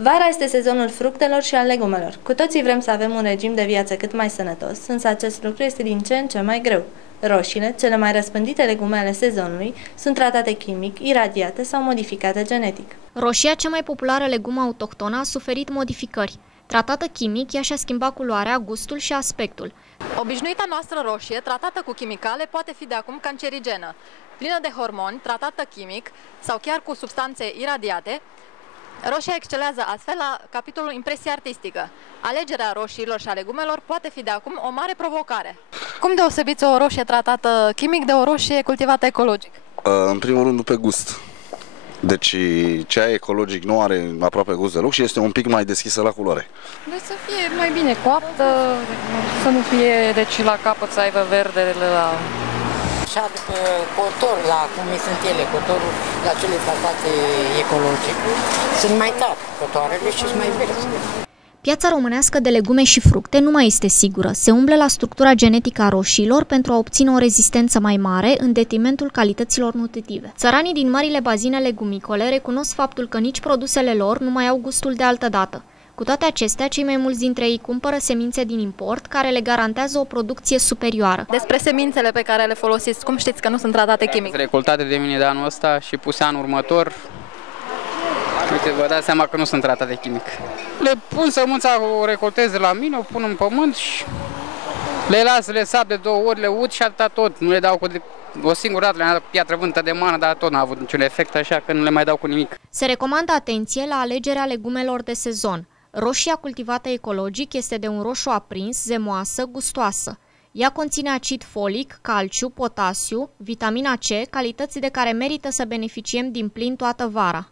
Vara este sezonul fructelor și al legumelor. Cu toții vrem să avem un regim de viață cât mai sănătos, însă acest lucru este din ce în ce mai greu. Roșiile, cele mai răspândite legume ale sezonului, sunt tratate chimic, iradiate sau modificate genetic. Roșia, cea mai populară legumă autohtonă, a suferit modificări. Tratată chimic, ea și-a schimbat culoarea, gustul și aspectul. Obișnuita noastră roșie, tratată cu chimicale, poate fi de acum cancerigenă, plină de hormoni, tratată chimic sau chiar cu substanțe iradiate. Roșia excelează astfel la capitolul impresie artistică. Alegerea roșiilor și a legumelor poate fi de acum o mare provocare. Cum deosebiți o roșie tratată chimic de o roșie cultivată ecologic? În primul rând pe gust. Deci cea ecologic nu are aproape gust deloc și este un pic mai deschisă la culoare. Deci să fie mai bine coaptă, să nu fie deci la capăt să aibă verdele la... Așa după cotor, la cum sunt ele, cotorul la cele tratate ecologic, sunt mai tari cotoarele și sunt mai verzi. Piața românească de legume și fructe nu mai este sigură. Se umblă la structura genetică a roșiilor pentru a obține o rezistență mai mare în detrimentul calităților nutritive. Țăranii din marile bazine legumicole recunosc faptul că nici produsele lor nu mai au gustul de altădată. Cu toate acestea, cei mai mulți dintre ei cumpără semințe din import, care le garantează o producție superioară. Despre semințele pe care le folosiți, cum știți că nu sunt tratate chimic? Recoltate de mine de anul ăsta și puse anul următor. Uite, vă dați seama că nu sunt tratate chimic. Le pun sămânța, o recoltez de la mine, o pun în pământ și le las, le sap de 2 ori, le ud și atâta tot. Nu le dau cu o singură dată, le-am dat cu piatră vântă de mană, dar tot n-a avut niciun efect, așa că nu le mai dau cu nimic. Se recomandă atenție la alegerea legumelor de sezon. Roșia cultivată ecologic este de un roșu aprins, zemoasă, gustoasă. Ea conține acid folic, calciu, potasiu, vitamina C, calități de care merită să beneficiem din plin toată vara.